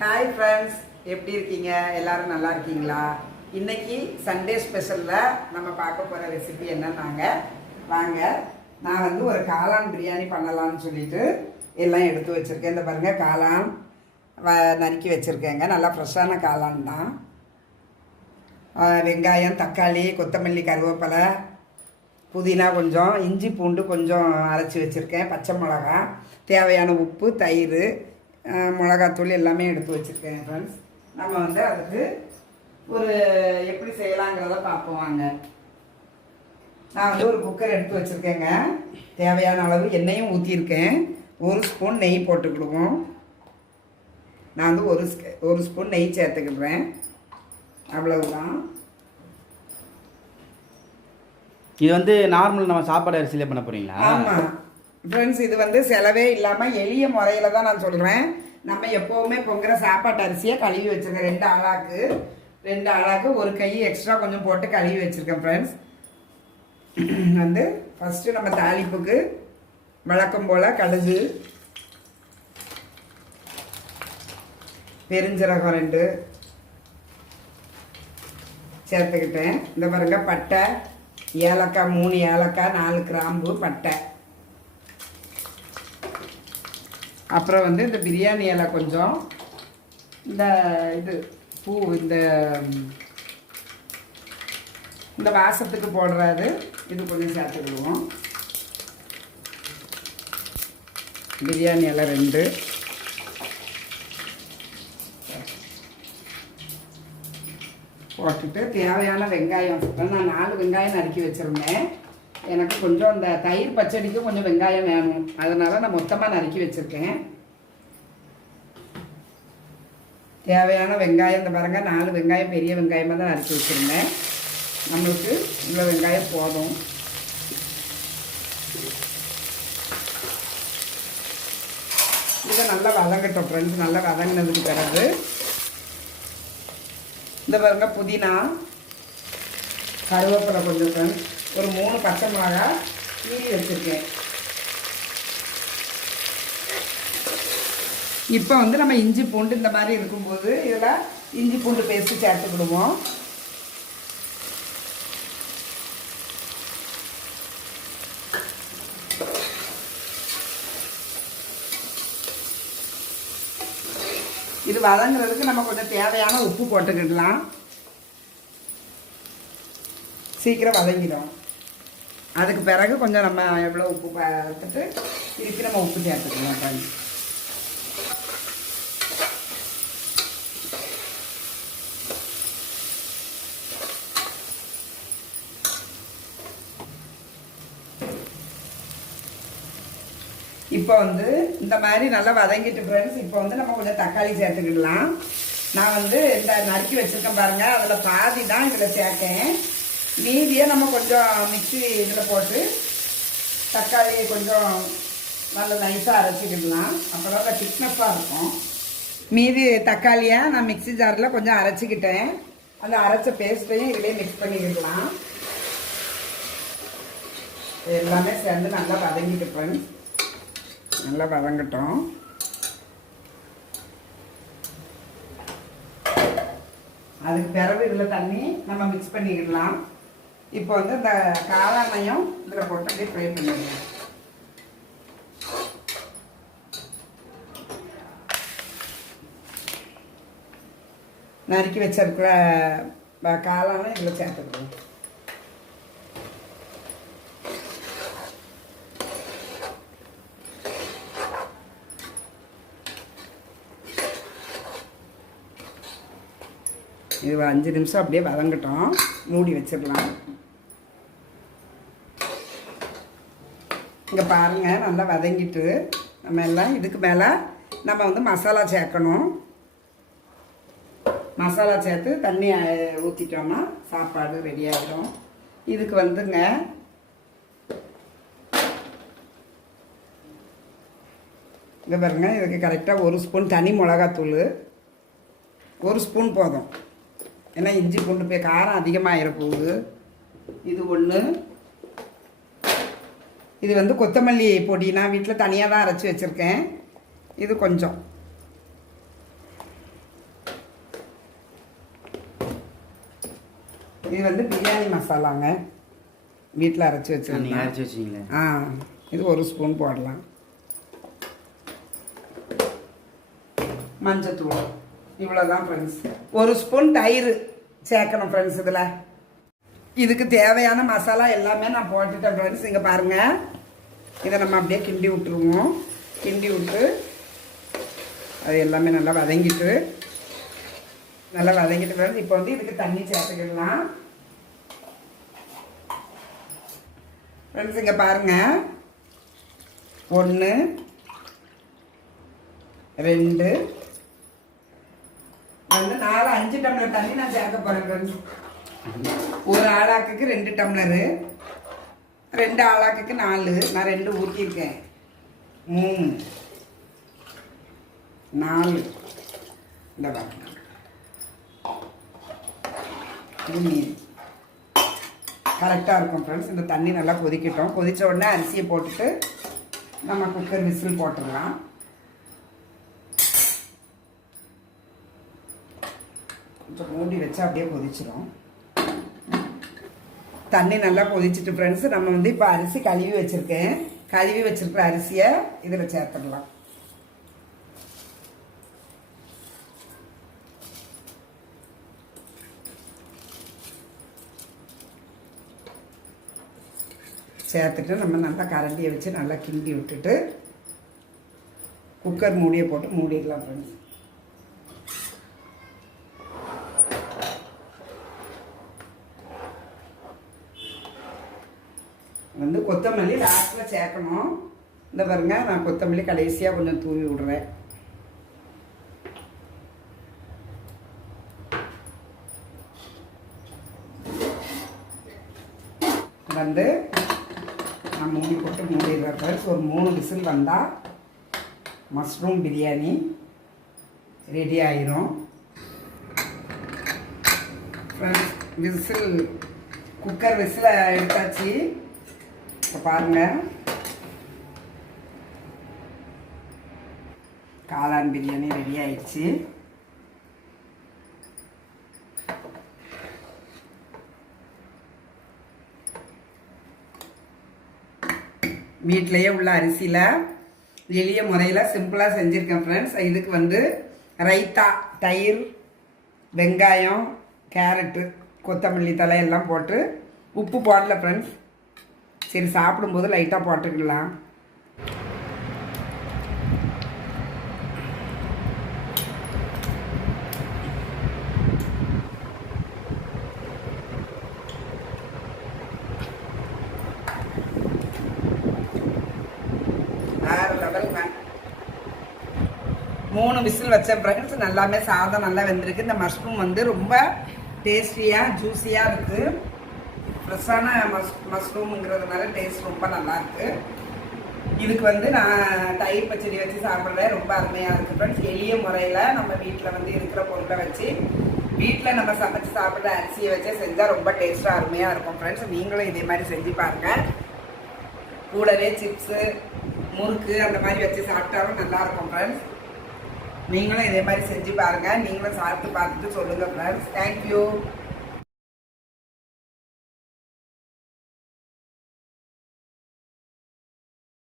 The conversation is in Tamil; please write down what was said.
ஹாய் ஃப்ரெண்ட்ஸ் எப்படி இருக்கீங்க? எல்லாரும் நல்லா இருக்கீங்களா? இன்னைக்கு சண்டே ஸ்பெஷலில் நம்ம பார்க்க போகிற ரெசிபி என்னன்னாங்க? வாங்க நான் வந்து ஒரு காளான் பிரியாணி பண்ணலாம்னு சொல்லிட்டு எல்லாம் எடுத்து வச்சுருக்கேன். இந்த பாருங்கள் காளான் வ- நறுக்கி வச்சுருக்கேங்க. நல்லா ஃப்ரெஷ்ஷான காளான் தான். வெங்காயம் தக்காளி கொத்தமல்லி கருவேப்பிலை புதினா கொஞ்சம் இஞ்சி பூண்டு கொஞ்சம் அரைச்சி வச்சுருக்கேன். பச்சை மிளகா தேவையான உப்பு தயிர் மிளகாத்தூள் எல்லாமே எடுத்து வச்சுருக்கேன் ஃப்ரெண்ட்ஸ் நம்ம வந்து அதுக்கு ஒரு எப்படி செய்யலாங்கிறத பார்ப்போம் வாங்க. நான் வந்து ஒரு குக்கர் எடுத்து வச்சுருக்கேங்க. தேவையான அளவு எண்ணெயும் ஊற்றியிருக்கேன் ஒரு ஸ்பூன் நெய் போட்டுக்கிடுவோம் நான் வந்து ஒரு ஸ்க- ஒரு ஸ்பூன் நெய் சேர்த்துக்கிடுறேன். அவ்வளவுதான். இது வந்து நார்மல் நம்ம சாப்பாடு அரிசியில பண்ண போறீங்களா? ஆமாம் ஃப்ரெண்ட்ஸ் இது வந்து செலவே இல்லாமல் எளிய முறையில் தான் நான் சொல்கிறேன் நம்ம எப்போவுமே பொங்குற சாப்பாட்டு அரிசியை கழுவி வச்சுருக்கேன் ரெண்டு ஆளாக்கு ரெண்டு ஆளாக்கு ஒரு கை எக்ஸ்ட்ரா கொஞ்சம் போட்டு கழுவி வச்சுருக்கேன் ஃப்ரெண்ட்ஸ் வந்து ஃபஸ்ட்டு நம்ம தாளிப்புக்கு வழக்கம் போல் கடுகு பெருஞ்சீரகம் ரெண்டு சேர்த்துக்கிட்டேன். இந்த பாருங்க பட்டை ஏலக்காய் மூணு ஏலக்காய் நாலு கிராம்பு பட்டை. அப்புறம் வந்து இந்த பிரியாணி இலை கொஞ்சம் இந்த இது பூ இந்த இந்த வாசத்துக்கு போடுறது இது கொஞ்சம் சேர்த்துக்கிடுவோம் பிரியாணி இலை ரெண்டு. போட்டுட்டு தேவையான வெங்காயம் நான் நாலு வெங்காயம் நறுக்கி வச்சுருந்தேன். எனக்கு கொஞ்சம் அந்த தயிர் பச்சடிக்கும் கொஞ்சம் வெங்காயம் வேணும். அதனால நான் மொத்தமாக நறுக்கி வச்சுருக்கேன். தேவையான வெங்காயம் இந்த பாருங்க நாலு வெங்காயம் பெரிய வெங்காயமாக தான் நறுக்கி வச்சுருந்தேன். நம்மளுக்கு இவ்வளோ வெங்காயம் போதும். இதை நல்லா வதங்கட்டும் ஃப்ரெண்ட்ஸ் நல்லா வதங்கினதுக்கு பிறகு. இந்த பாருங்க புதினா கருவேப்பிலை கொஞ்சம் ஃப்ரெண்ட்ஸ் ஒரு மூணு பச்சை மிளகா கீறி வச்சுருக்கேன். இப்போ வந்து நம்ம இஞ்சி பூண்டு இந்த மாதிரி இருக்கும்போது இதில் இஞ்சி பூண்டு பேஸ்ட்டு சேர்த்துக்கிடுவோம் இது வதங்குறதுக்கு நம்ம கொஞ்சம் தேவையான உப்பு போட்டுக்கிடலாம். சீக்கிரம் வதங்கிடும். அதுக்கு பிறகு கொஞ்சம் நம்ம எவ்வளோ உப்பு பார்த்துட்டு இதுக்கு நம்ம உப்பு சேர்த்துக்கலாம் பாருங்க. இப்போ வந்து இந்த மாதிரி நல்லா வதங்கிட்டு ஃப்ரெண்ட்ஸ் இப்போ வந்து நம்ம கொஞ்சம் தக்காளி சேர்த்துக்கிடலாம். நான் வந்து இந்த நறுக்கி வச்சுருக்கேன் பாருங்கள் அதில் பாதி தான் இதில் சேர்க்கேன் மீதியை நம்ம கொஞ்சம் மிக்ஸி இதில் போட்டு தக்காளி கொஞ்சம் நல்ல நைஸாக அரைச்சிக்கிடலாம் அப்போ தான் திக்னஸாக இருக்கும். மீதி தக்காளியை நான் மிக்ஸி ஜாரில் கொஞ்சம் அரைச்சிக்கிட்டேன். அந்த அரைச்ச பேஸ்ட்டையும் இதிலே மிக்ஸ் பண்ணிக்கிடலாம் எல்லாமே சேர்ந்து நல்லா வதங்கிட்டு ஃப்ரெண்ட்ஸ் நல்லா வதங்கட்டும். அதுக்கு பிறகு இதில் தண்ணி நம்ம மிக்ஸ் பண்ணிக்கிடலாம் இப்போ வந்து இந்த காளானையும் இதில் போட்டு அப்படியே ஃப்ரை பண்ணிடலாம் நறுக்கி வச்சிருக்கிற வ- காளானை இதில் சேர்த்துக்கிறோம் இது ஒரு அஞ்சு நிமிஷம் அப்படியே வதங்கட்டும். மூடி வச்சிடலாம். இங்கே பாருங்கள் நல்லா வதங்கிட்டு நம்ம எல்லாம் இதுக்கு மேலே நம்ம வந்து மசாலா சேர்க்கணும். மசாலா சேர்த்து தண்ணி ஊற்றிட்டோம்னா சாப்பாடு ரெடி ஆகிடும் இதுக்கு வந்துங்க இங்கே பாருங்கள் இதுக்கு கரெக்டாக ஒரு ஸ்பூன் தனி மிளகாத்தூள். ஒரு ஸ்பூன் போதும். ஏன்னா இஞ்சி கொண்டு போய் காரம் அதிகமாக இருப்போகுது இது ஒன்று இது வந்து கொத்தமல்லி பொடி. நான் வீட்டில் தனியாக தான் அரைச்சி வச்சுருக்கேன். இது கொஞ்சம். இது வந்து பிரியாணி மசாலாங்க. வீட்டில் அரைச்சி வச்சுருந்தேன். அரைச்சி வச்சிங்களே ஆ இது ஒரு ஸ்பூன் போடலாம். மஞ்சத்தூள். இவ்வளோதான் ஃப்ரெண்ட்ஸ் ஒரு ஸ்பூன் தயிர் சேர்க்கணும் ஃப்ரெண்ட்ஸ் இதில். இதுக்கு தேவையான மசாலா எல்லாமே நான் போட்டுட்டேன் ஃப்ரெண்ட்ஸ் இங்கே பாருங்கள் இதை நம்ம அப்படியே கிண்டி விட்டுருவோம். கிண்டி விட்டு அது எல்லாமே நல்லா வதங்கிட்டு நல்லா வதங்கிட்டு ஃப்ரெண்ட்ஸ் இப்போ வந்து இதுக்கு தண்ணி சேர்த்துக்கிடலாம் ஃப்ரெண்ட்ஸ் இங்கே பாருங்கள் ஒன்று ரெண்டு வந்து நாலு அஞ்சு டம்ளர் தண்ணி நான் சேர்க்க போகிறேன் ஒரு ஆளாக்குக்கு ரெண்டு டம்ளரு ரெண்டு ஆளாக்குக்கு நாலு. நான் ரெண்டு ஊற்றிருக்கேன் மூணு நாலு. இந்த பாருங்க. கரெக்டாக இருக்கும் ஃப்ரெண்ட்ஸ் இந்த தண்ணி நல்லா கொதிக்கட்டும். கொதித்த உடனே அரிசியை போட்டுட்டு நம்ம குக்கர் விசில் போட்டுடலாம். மூடி வச்சா அப்படியே கொதிச்சிடும் தண்ணி நல்லா கொதிச்சிட்டு ஃப்ரெண்ட்ஸ் நம்ம வந்து இப்போ அரிசி கழுவி வச்சுருக்கேன். கழுவி வச்சிருக்கிற அரிசியை இதில் சேர்த்துடலாம். சேர்த்துட்டு நம்ம நல்லா கரண்டியை வச்சு நல்லா கிண்டி விட்டுட்டு குக்கர் மூடியை போட்டு மூடிடலாம் ஃப்ரெண்ட்ஸ் வந்து கொத்தமல்லி லாஸ்ட்டில் சேர்க்கணும். இந்த பாருங்க நான் கொத்தமல்லி கடைசியாக கொஞ்சம் தூவி விடுறேன். வந்து நான் மூடி போட்டு மூடிடுறேன். ஃப்ரெண்ட்ஸ் ஒரு மூணு விசில் வந்தால் மஷ்ரூம் பிரியாணி ரெடி ஆயிரும். ஃப்ரெண்ட்ஸ் விசில் குக்கர் விசில் எடுத்தாச்சு. இப்போ பாருங்கள் காளான் பிரியாணி ரெடி ஆயிடுச்சு. வீட்டிலையே உள்ள அரிசியில் எளிய முறையில் சிம்பிளாக செஞ்சுருக்கேன் ஃப்ரெண்ட்ஸ் இதுக்கு வந்து ரைத்தா தயிர் வெங்காயம் கேரட்டு கொத்தமல்லி தலை எல்லாம் போட்டு உப்பு போடல ஃப்ரெண்ட்ஸ் சரி சாப்பிடும்போது லைட்டாக போட்டுக்கலாம். வேறு மூணு விசில் வச்ச ஃப்ரெண்ட்ஸ் நல்லாமே சாதம் நல்லா வெந்திருக்கு. இந்த மஷ்ரூம் வந்து ரொம்ப டேஸ்டியாக ஜூஸியாக இருக்குது ஃப்ரெஷ்ஷான மஸ் மஷ்ரூமுங்கிறதுனால டேஸ்ட் ரொம்ப நல்லா இருக்கு இதுக்கு வந்து நான் தயிர் பச்சடி வச்சு சாப்பிட்றேன் ரொம்ப அருமையாக இருக்குது ஃப்ரெண்ட்ஸ் எளிய முறையில் நம்ம வீட்டில் வந்து இருக்கிற பொருளை வச்சு வீட்டில் நம்ம சமைச்சு சாப்பிட்ற அரிசியை வச்சே செஞ்சால் ரொம்ப டேஸ்ட்டாக அருமையாக இருக்கும் ஃப்ரெண்ட்ஸ் நீங்களும் இதே மாதிரி செஞ்சு பாருங்கள் கூடவே சிப்ஸு முறுக்கு அந்த மாதிரி வச்சு சாப்பிட்டாலும் நல்லா இருக்கும் ஃப்ரெண்ட்ஸ் நீங்களும் இதே மாதிரி செஞ்சு பாருங்கள் நீங்களும் சாப்பிட்டு பார்த்துட்டு சொல்லுங்கள் ஃப்ரெண்ட்ஸ் தேங்க்யூ